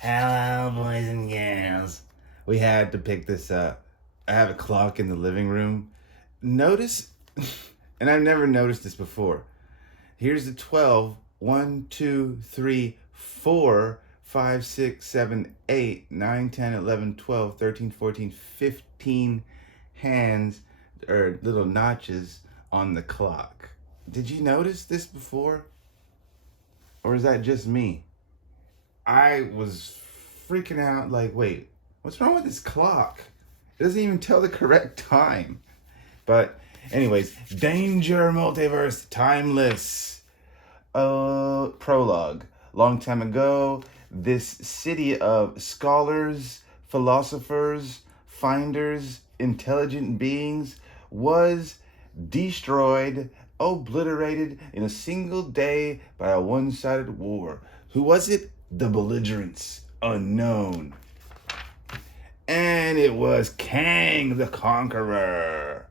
Hello, boys and girls. We had to pick this up. I have a clock in the living room. Notice, and I've never noticed this before. Here's the 12. 1, 2, 3, 4, 5, 6, 7, 8, 9, 10, 11, 12, 13, 14, 15 hands or little notches on the clock. Did you notice this before? Or is that just me? I was freaking out like, wait, what's wrong with this clock? It doesn't even tell the correct time. But anyways, danger multiverse, timeless. Prologue. Long time ago, this city of scholars, philosophers, finders, intelligent beings was destroyed, obliterated in a single day by a one-sided war. Who was it? The belligerents. Unknown. And it was Kang the Conqueror.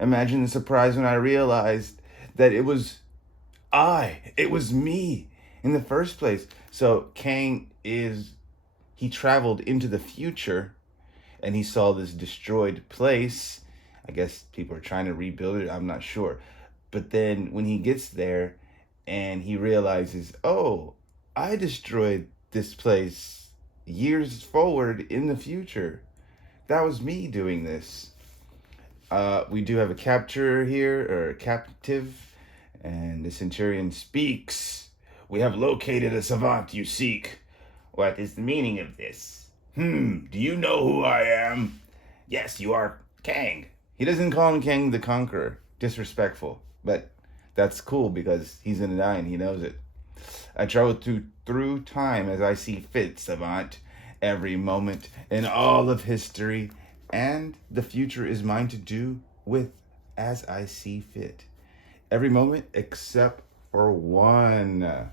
Imagine the surprise when I realized that it was me in the first place. So he traveled into the future and he saw this destroyed place. I guess people are trying to rebuild it, I'm not sure. But then when he gets there and he realizes, oh, I destroyed this place years forward in the future. That was me doing this. We do have a capture here, or a captive, and the centurion speaks. We have located a savant you seek. What is the meaning of this? Do you know who I am? Yes, you are Kang. He doesn't call him Kang the Conqueror. Disrespectful. But that's cool because he's gonna die and he knows it. I travel through time as I see fit, savant. Every moment in all of history and the future is mine to do with as I see fit. Every moment except for one.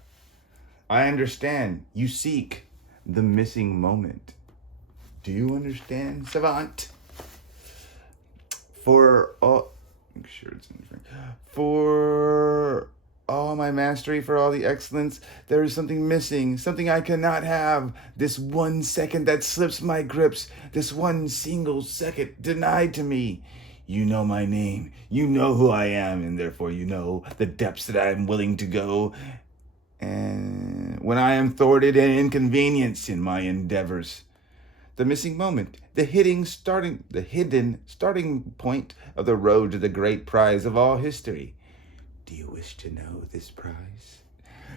I understand you seek the missing moment. Do you understand, savant? For all, make sure it's in front. For all my mastery, for all the excellence, there is something missing, something I cannot have. This 1 second that slips my grips, this 1 single second denied to me. You know my name, you know who I am, and therefore you know the depths that I am willing to go. And when I am thwarted and inconvenienced in my endeavors, the missing moment, the hidden starting point of the road to the great prize of all history. Do you wish to know this prize?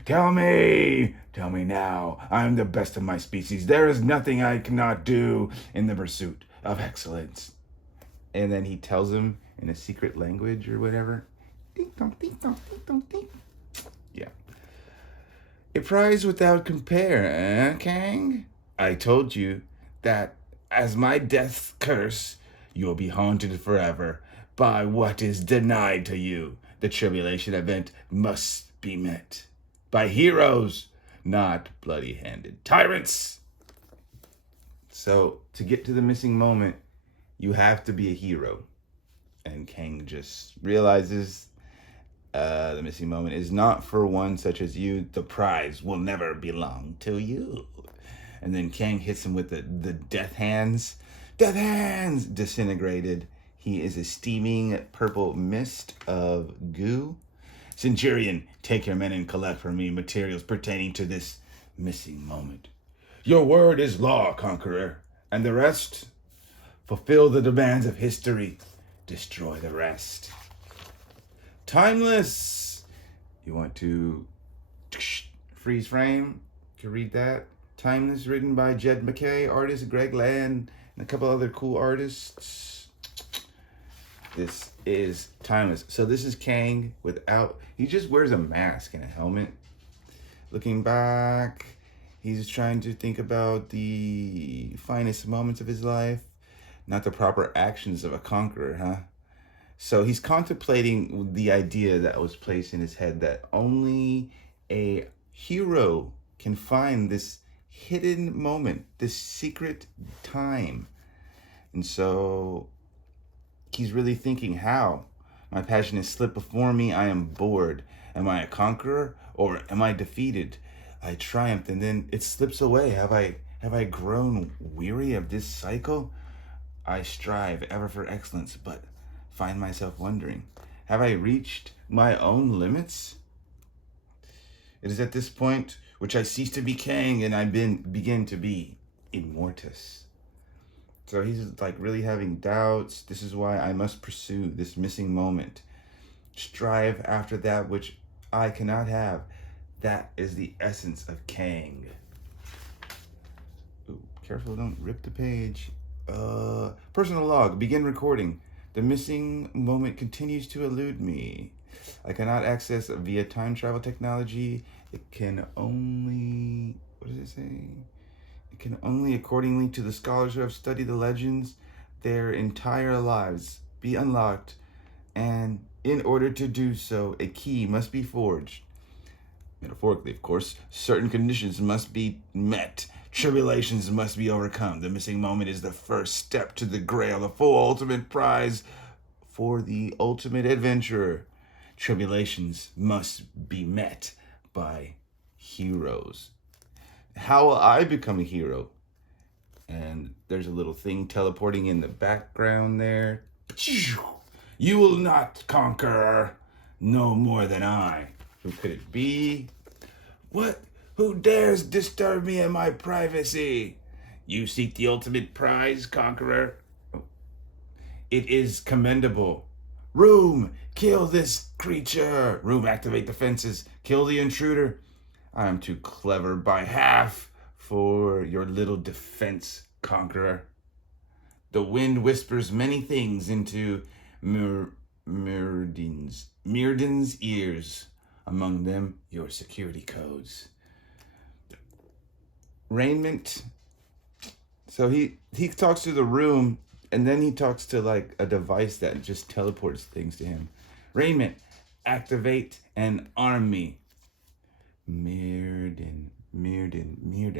Tell me now. I'm the best of my species. There is nothing I cannot do in the pursuit of excellence. And then he tells him in a secret language or whatever. Ding dong, ding dong, ding dong, ding. Yeah. A prize without compare, eh, Kang? I told you that as my death curse, you will be haunted forever by what is denied to you. The tribulation event must be met by heroes, not bloody-handed tyrants. So to get to the missing moment, you have to be a hero. And Kang just realizes the missing moment is not for one such as you. The prize will never belong to you. And then Kang hits him with the death hands. Death hands! Disintegrated. He is a steaming purple mist of goo. Centurion, take your men and collect for me materials pertaining to this missing moment. Your word is law, Conqueror. And the rest? Fulfill the demands of history. Destroy the rest. Timeless! You want to freeze frame? You can read that. Timeless, written by Jed McKay, artist Greg Land, and a couple other cool artists. This is timeless. So this is Kang he just wears a mask and a helmet. Looking back, he's trying to think about the finest moments of his life, not the proper actions of a conqueror, huh? So he's contemplating the idea that was placed in his head that only a hero can find this hidden moment, this secret time. And so he's really thinking, how? My passion has slipped before me. I am bored. Am I a conqueror or am I defeated? I triumphed and then it slips away. Have Have I grown weary of this cycle? I strive ever for excellence, but find myself wondering, have I reached my own limits? It is at this point which I cease to be Kang and I begin to be Immortus. So he's like really having doubts. This is why I must pursue this missing moment. Strive after that which I cannot have. That is the essence of Kang. Ooh, careful, don't rip the page. Personal log, begin recording. The missing moment continues to elude me. I cannot access via time travel technology. It can only, what does it say? It can only, accordingly to the scholars who have studied the legends, their entire lives be unlocked, and in order to do so, a key must be forged. Metaphorically, of course, certain conditions must be met. Tribulations must be overcome. The missing moment is the first step to the grail, the full ultimate prize for the ultimate adventurer. Tribulations must be met by heroes. How will I become a hero? And there's a little thing teleporting in the background there. You will not conquer no more than I. Who could it be? What? Who dares disturb me in my privacy? You seek the ultimate prize, conqueror? It is commendable. Room, kill this creature. Room, activate the fences. Kill the intruder. I am too clever by half for your little defense, conqueror. The wind whispers many things into Mirrodin's ears. Among them, your security codes. Raiment. So he talks to the room, and then he talks to like a device that just teleports things to him. Raiment, activate and arm me. Mirrodin.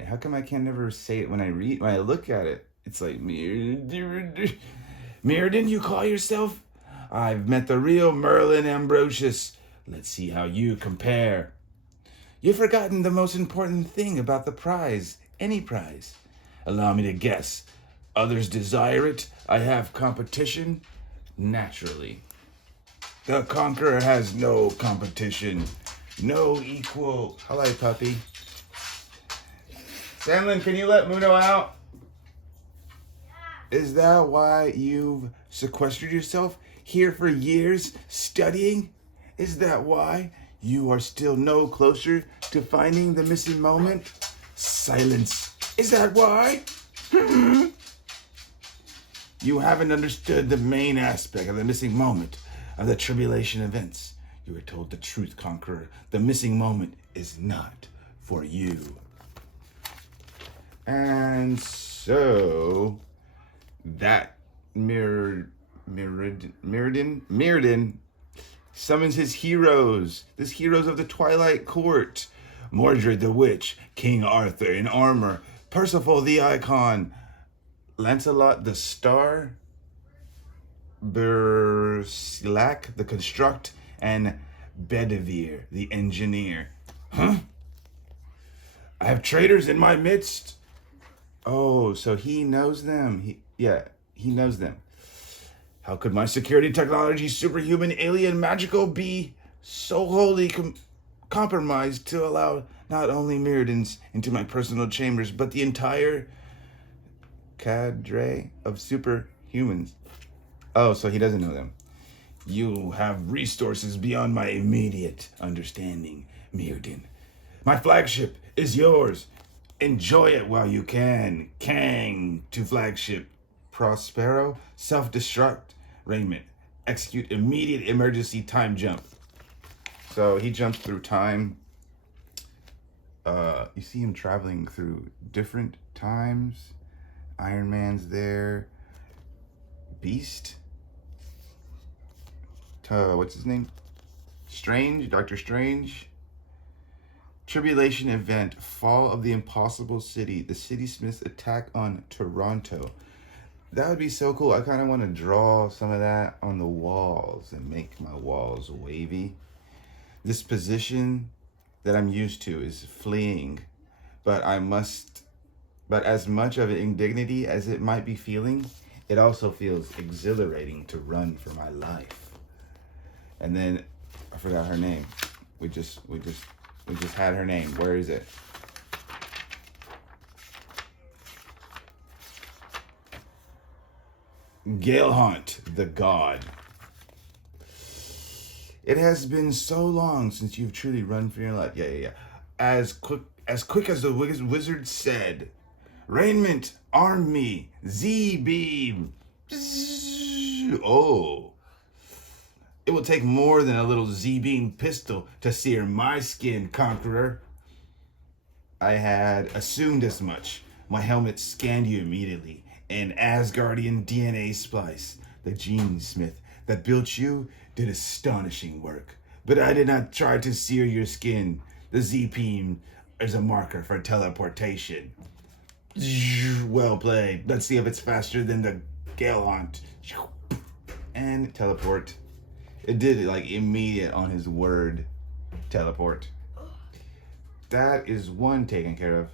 How come I can never say it when I look at it? It's like Mirrodin. Mirrodin, you call yourself? I've met the real Merlin Ambrosius. Let's see how you compare. You've forgotten the most important thing about the prize, any prize. Allow me to guess. Others desire it. I have competition. Naturally. The conqueror has no competition. No equal. Hello, puppy. Sandlin, can you let Muno out? Is that why you've sequestered yourself here for years studying? Is that why you are still no closer to finding the missing moment? Silence. Is that why? You haven't understood the main aspect of the missing moment of the tribulation events. You were told the truth, conqueror. The missing moment is not for you. And so that Mirrodin summons his heroes, his heroes of the Twilight Court. Mordred the Witch, King Arthur in armor, Percival the Icon, Lancelot the Star, Bersilac the Construct, and Bedivere the Engineer. Huh? I have traitors in my midst. Oh, so he knows them. He knows them. How could my security technology, superhuman, alien, magical, be so wholly compromised to allow not only Mirrodins into my personal chambers, but the entire cadre of superhumans? Oh, so he doesn't know them. You have resources beyond my immediate understanding, Mirrodin. My flagship is yours. Enjoy it while you can. Kang to flagship. Prospero, self-destruct. Raiment, execute immediate emergency time jump. So he jumps through time. You see him traveling through different times. Iron Man's there. Beast. What's his name? Strange, Doctor Strange. Tribulation event, fall of the impossible city. The City Smiths attack on Toronto. That would be so cool. I kind of want to draw some of that on the walls and make my walls wavy. This position that I'm used to is fleeing, but But as much of an indignity as it might be feeling, it also feels exhilarating to run for my life. And then I forgot her name. We just had her name. Where is it? Galehunt, the god. It has been so long since you've truly run for your life. Yeah. As quick as the wizard said. Raiment, arm me, Z-beam. Oh. It will take more than a little Z-beam pistol to sear my skin, Conqueror. I had assumed as much. My helmet scanned you immediately. An Asgardian DNA splice. The gene smith that built you did astonishing work. But I did not try to sear your skin. The Z-beam is a marker for teleportation. Well played. Let's see if it's faster than the Galehunt. And teleport. It did it like immediate on his word. Teleport. That is one taken care of.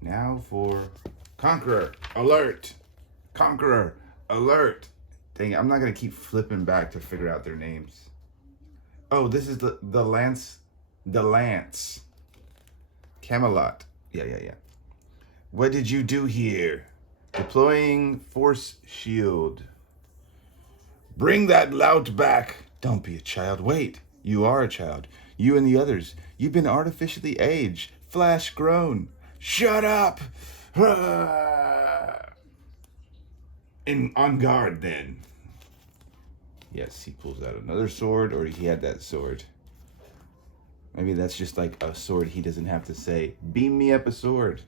Now for Conqueror. Alert. Conqueror. Alert. Dang it, I'm not going to keep flipping back to figure out their names. Oh, this is the Lance. The Lance. Camelot. Yeah. What did you do here? Deploying force shield. Bring that lout back. Don't be a child. Wait, you are a child. You and the others. You've been artificially aged. Flash grown. Shut up. And on guard then. Yes, he pulls out another sword, or he had that sword. Maybe that's just like a sword he doesn't have to say, beam me up a sword.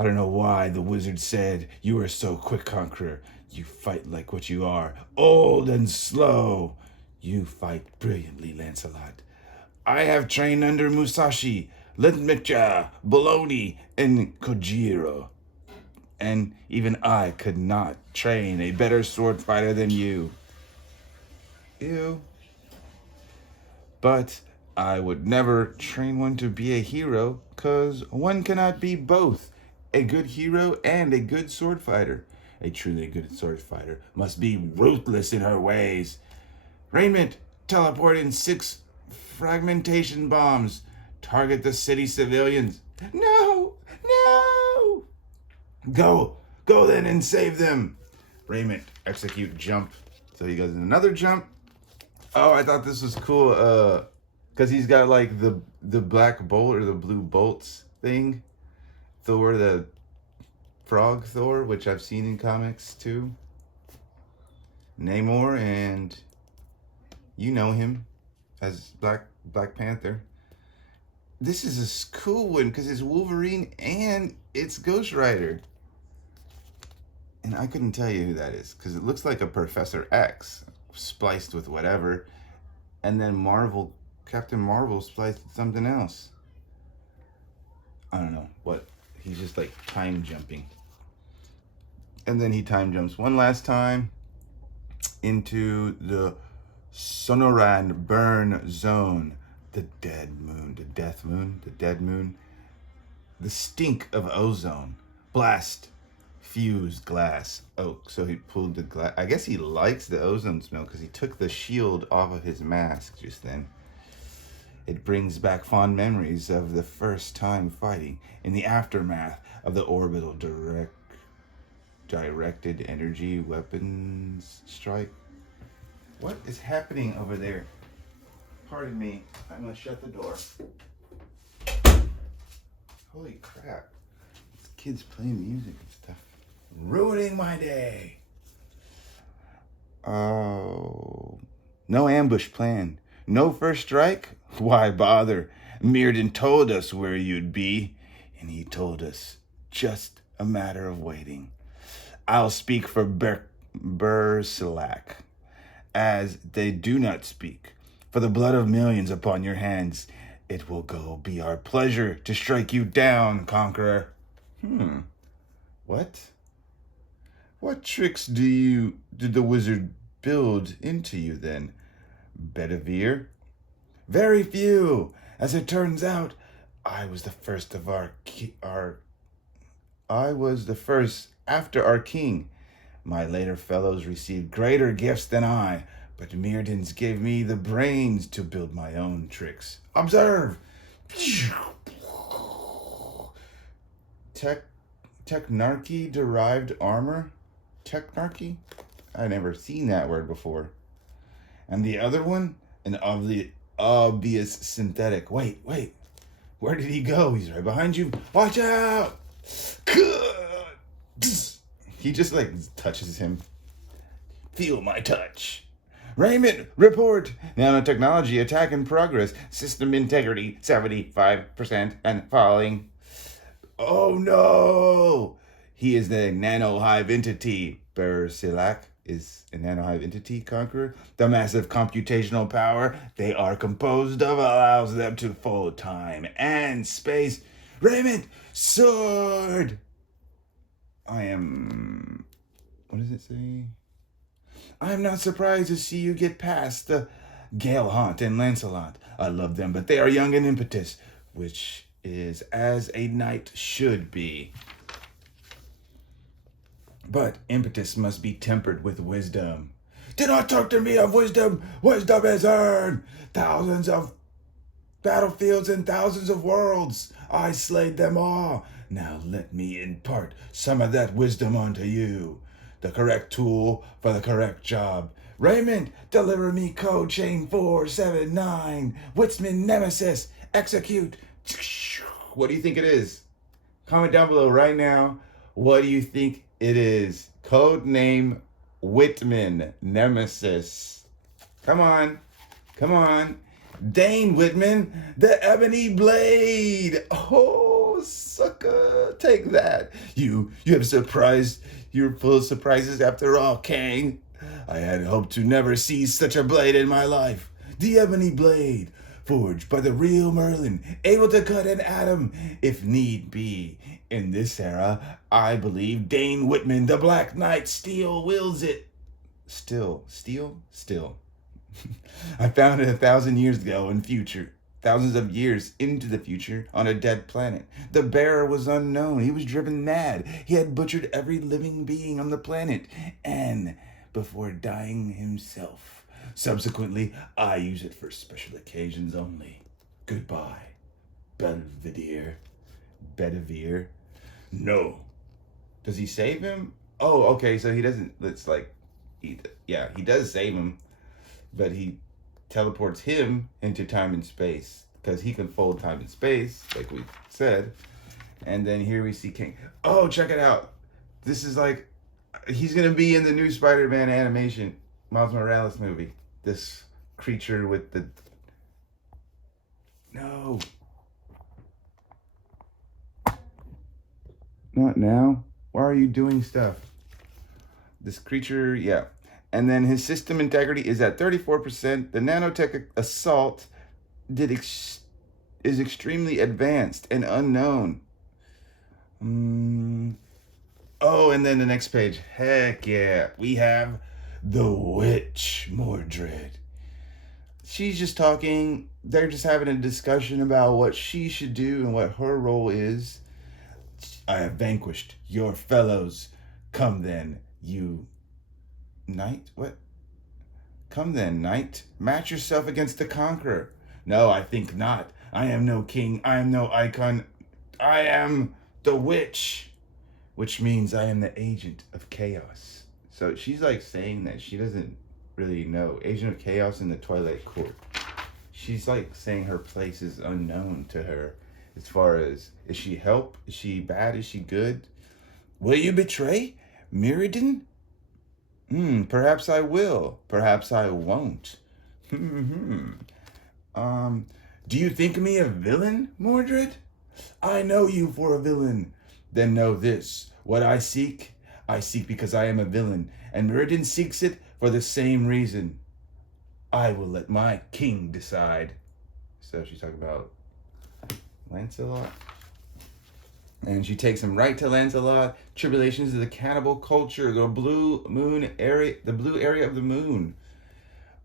I don't know why the wizard said you are so quick, Conqueror. You fight like what you are, old and slow. You fight brilliantly, Lancelot. I have trained under Musashi, Lenmicha, Bologna, and Kojiro. And even I could not train a better sword fighter than you. Ew. But I would never train one to be a hero, 'cause one cannot be both a good hero and a good sword fighter. A truly good sword fighter must be ruthless in her ways. Raiment, teleport in 6 fragmentation bombs. Target the city civilians. No! Go then and save them. Raiment, execute jump. So he goes in another jump. Oh, I thought this was cool. Cause he's got like the black bolt or the blue bolts thing. Thor, the frog Thor, which I've seen in comics too. Namor, and you know him as Black Panther. This is a cool one because it's Wolverine and it's Ghost Rider. And I couldn't tell you who that is because it looks like a Professor X spliced with whatever. And then Captain Marvel spliced with something else. I don't know what. He's just like time jumping. And then he time jumps one last time into the Sonoran burn zone. The dead moon, the death moon, the dead moon. The stink of ozone. Blast. Fused glass. Oh, so he pulled the glass. I guess he likes the ozone smell because he took the shield off of his mask just then. It brings back fond memories of the first time fighting in the aftermath of the orbital directed energy weapons strike. What is happening over there? Pardon me. I'm going to shut the door. Holy crap. This kid's playing music and stuff. Ruining my day. Oh. No ambush plan. No first strike? Why bother? Mirrodin told us where you'd be, and he told us just a matter of waiting. I'll speak for Bersilak, as they do not speak. For the blood of millions upon your hands, it will be our pleasure to strike you down, Conqueror. What? What tricks did the wizard build into you then, Bedivere? Very few. As it turns out, I was the first of our I was the first after our king. My later fellows received greater gifts than I, but Mirrodin's gave me the brains to build my own tricks. Observe! Tech, Technarchy derived armor? Technarchy? I never seen that word before. And the other one? An obvious synthetic. Wait. Where did he go? He's right behind you. Watch out! He just like touches him. Feel my touch. Raymond, report. Nanotechnology attack in progress. System integrity 75% and falling. Oh no! He is the nanohive entity. Bersilak is a nanohive entity, Conqueror. The massive computational power they are composed of allows them to fold time and space. Raymond, sword! I am... What does it say? I am not surprised to see you get past the Galehaunt and Lancelot. I love them, but they are young and impetus, which is as a knight should be. But impetus must be tempered with wisdom. Do not talk to me of wisdom. Wisdom is earned. Thousands of battlefields and thousands of worlds. I slayed them all. Now let me impart some of that wisdom onto you. The correct tool for the correct job. Raymond, deliver me code chain 479. Witsman Nemesis. Execute. What do you think it is? Comment down below right now. What do you think it is? Code name Whitman Nemesis. Come on. Dane Whitman, the Ebony Blade. Oh, sucker. Take that. You have surprised. You're full of surprises after all, Kang. I had hoped to never see such a blade in my life. The Ebony Blade, forged by the real Merlin, able to cut an atom if need be. In this era, I believe Dane Whitman, the Black Knight, still wields it. Still. I found it 1,000 years ago in future. Thousands of years into the future on a dead planet. The bearer was unknown. He was driven mad. He had butchered every living being on the planet. And before dying himself. Subsequently, I use it for special occasions only. Goodbye, Bedivere. No. Does he save him? Oh, okay, so he doesn't, it's like, he does save him, but he teleports him into time and space, because he can fold time and space, like we said. And then here we see King. Oh, check it out. This is like, he's going to be in the new Spider-Man animation, Miles Morales movie. This creature with the... No. Not now. Why are you doing stuff? This creature, yeah. And then his system integrity is at 34%. The nanotech assault is extremely advanced and unknown. Oh, and then the next page. Heck yeah. We have the witch, Mordred. She's just talking. They're just having a discussion about what she should do and what her role is. I have vanquished your fellows. Come then, you... Knight? What? Come then, knight. Match yourself against the Conqueror. No, I think not. I am no king. I am no icon. I am the witch. Which means I am the agent of chaos. So she's like saying that she doesn't really know. Agent of chaos in the Twilight Court. She's like saying her place is unknown to her. As far as, is she help? Is she bad? Is she good? Will you betray Mirrodin? Perhaps I will. Perhaps I won't. Do you think me a villain, Mordred? I know you for a villain. Then know this. What I seek because I am a villain. And Mirrodin seeks it for the same reason. I will let my king decide. So she's talking about Lancelot. And she takes him right to Lancelot. Tribulations of the cannibal culture. The blue area of the moon.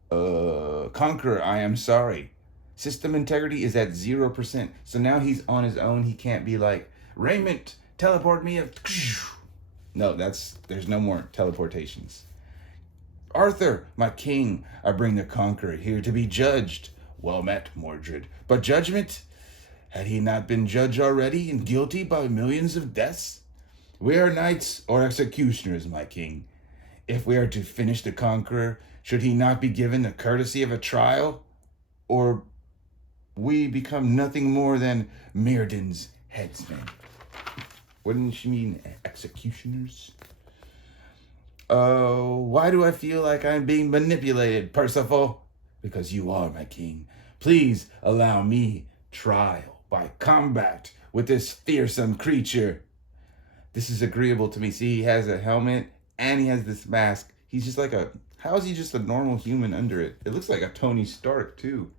Conqueror, I am sorry. System integrity is at 0%. So now he's on his own. He can't be like, Raymond, Teleport me. No, there's no more teleportations. Arthur, my king, I bring the Conqueror here to be judged. Well met, Mordred. But judgment? Had he not been judged already and guilty by millions of deaths? We are knights or executioners, my king. If we are to finish the Conqueror, should he not be given the courtesy of a trial? Or we become nothing more than Mirrodin's headsmen? Wouldn't she mean executioners? Oh, why do I feel like I'm being manipulated, Percival? Because you are my king. Please allow me trial by combat with this fearsome creature. This is agreeable to me. See, he has a helmet and he has this mask. He's just like how is he just a normal human under it? It looks like a Tony Stark too.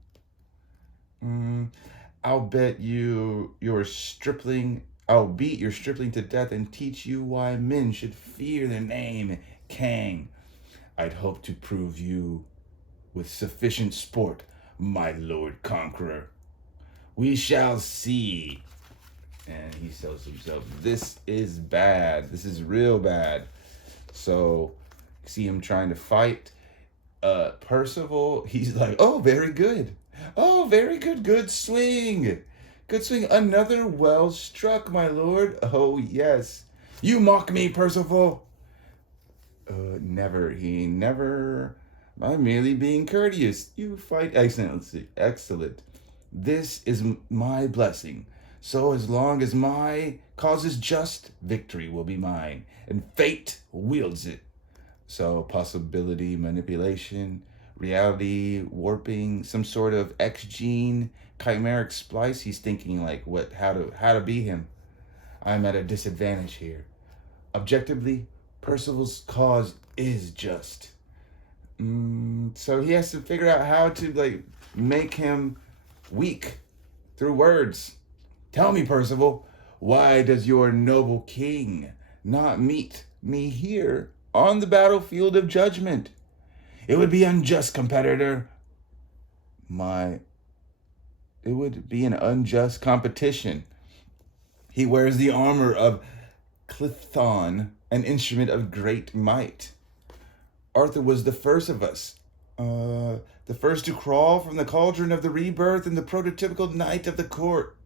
I'll bet your stripling, I'll beat your stripling to death and teach you why men should fear the name Kang. I'd hope to prove you with sufficient sport, my Lord Conqueror. We shall see. And he tells himself, this is bad. This is real bad. So, see him trying to fight Percival. He's like, oh, very good. Oh, very good. Good swing. Good swing. Another well struck, my lord. Oh, yes. You mock me, Percival. Never. He never. I'm merely being courteous. You fight excellently. Excellent. This is my blessing. So as long as my cause is just, victory will be mine, and fate wields it. So possibility, manipulation, reality, warping, some sort of X gene, chimeric splice. He's thinking like how to be him. I'm at a disadvantage here. Objectively, Percival's cause is just. So he has to figure out how to make him weak through words. Tell me, Percival, why does your noble king not meet me here on the battlefield of judgment? It would be unjust, competitor. It would be an unjust competition. He wears the armor of Clithon, an instrument of great might. Arthur was the first of us. The first to crawl from the cauldron of the rebirth and the prototypical knight of the court.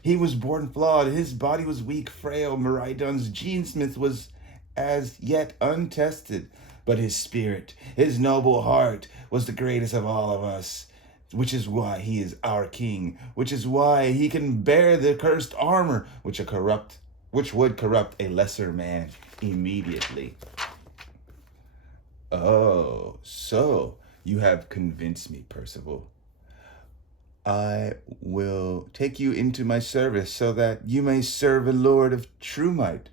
He was born flawed. His body was weak, frail. Miraidon's genesmith was as yet untested. But his spirit, his noble heart, was the greatest of all of us. Which is why he is our king. Which is why he can bear the cursed armor, which would corrupt a lesser man immediately. Oh, so you have convinced me, Percival. I will take you into my service so that you may serve a lord of true might.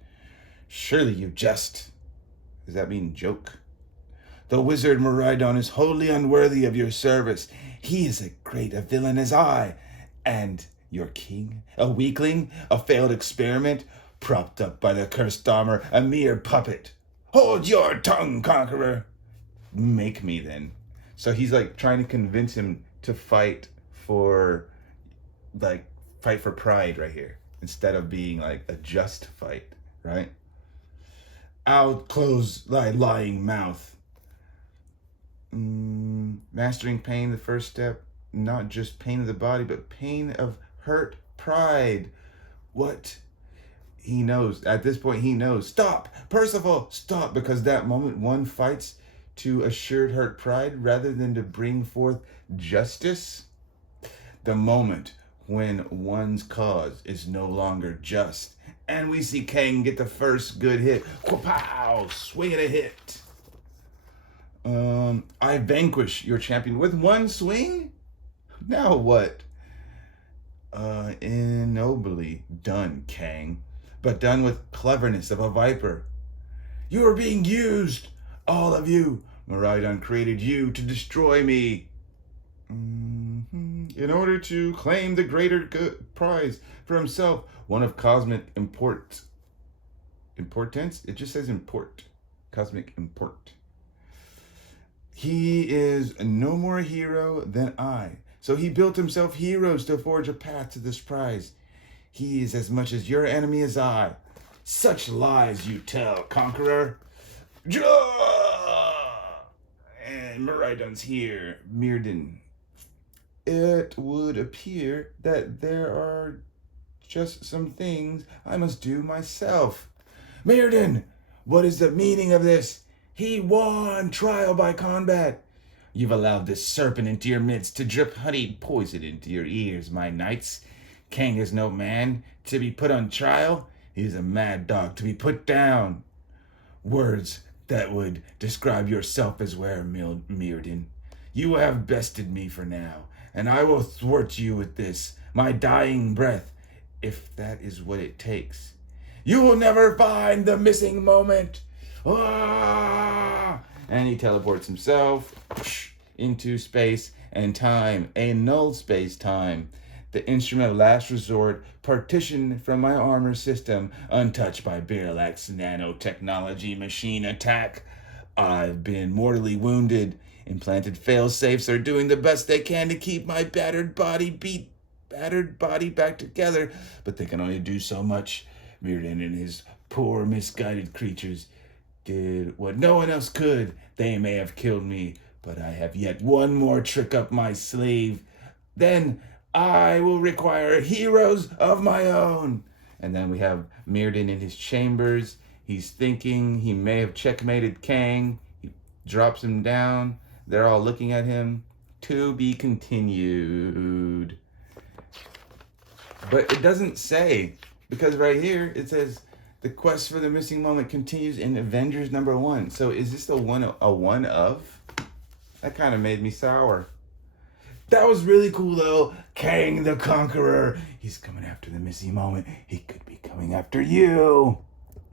Surely you jest. Does that mean joke? The wizard Miraidon is wholly unworthy of your service. He is as great a villain as I. And your king, a weakling, a failed experiment, propped up by the cursed armor, a mere puppet. Hold your tongue, Conqueror. Make me then. So he's trying to convince him to fight for pride right here, instead of being a just fight, right? I'll close thy lying mouth. Mastering pain, the first step, not just pain of the body, but pain of hurt pride. What? He knows. At this point, he knows. Stop! Percival, stop! Because that moment one fights to assured hurt pride rather than to bring forth justice. The moment when one's cause is no longer just. And we see Kang get the first good hit. Pow! Swing at a hit. I vanquish your champion with one swing? Now what? Ignobly done, Kang. But done with cleverness of a viper. You are being used, all of you. Miraidon created you to destroy me. In order to claim the greater prize for himself, one of cosmic importance. It just says import. Cosmic import. He is no more a hero than I. So he built himself heroes to forge a path to this prize. He is as much as your enemy as I. Such lies you tell, Conqueror. And Miraidon's here. Mirrodin. It would appear that there are just some things I must do myself. Mirrodin, what is the meaning of this? He won trial by combat. You've allowed this serpent into your midst to drip honeyed poison into your ears, my knights. Kang is no man to be put on trial. He is a mad dog to be put down. Words that would describe yourself as well, Mirrodin. You have bested me for now, and I will thwart you with this, my dying breath, if that is what it takes. You will never find the missing moment. Ah! And he teleports himself into space and time, a null space-time. The instrument of last resort, partitioned from my armor system, untouched by Beerlax's nanotechnology machine attack. I've been mortally wounded. Implanted fail-safes are doing the best they can to keep my battered body back together, but they can only do so much. Mirrodin and his poor, misguided creatures did what no one else could. They may have killed me, but I have yet one more trick up my sleeve. Then I will require heroes of my own. And then we have Mirrodin in his chambers. He's thinking he may have checkmated Kang. He drops him down. They're all looking at him. To be continued. But it doesn't say, because right here it says the quest for the missing moment continues in Avengers #1. So is this a one of? That kind of made me sour. That was really cool though. Kang the Conqueror. He's coming after the missing moment. He could be coming after you.